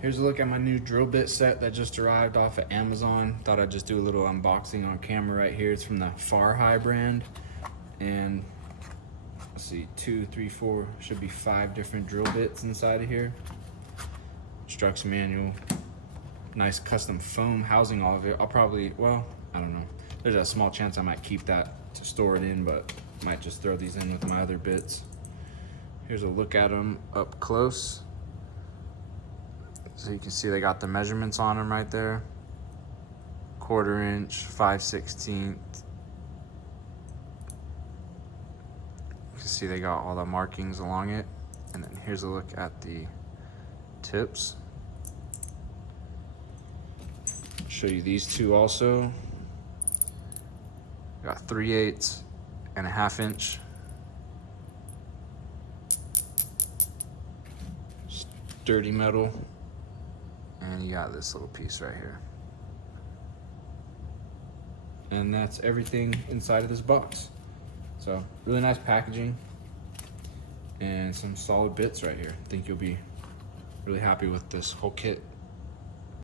Here's a look at my new drill bit set that just arrived off of Amazon. Thought I'd just do a little unboxing on camera right here. It's from the Farhigh brand. And let's see, 2, 3, 4, should be 5 different drill bits inside of here. Instruction manual. Nice custom foam housing all of it. I'll probably, well, I don't know. There's a small chance I might keep that to store it in, but might just throw these in with my other bits. Here's a look at them up close. So you can see they got the measurements on them right there. 1/4 inch, 5/16. You can see they got all the markings along it. And then here's a look at the tips. Show you these two also. Got 3/8 and 1/2 inch. Sturdy metal. And you got this little piece right here. And that's everything inside of this box. So really nice packaging and some solid bits right here. I think you'll be really happy with this whole kit.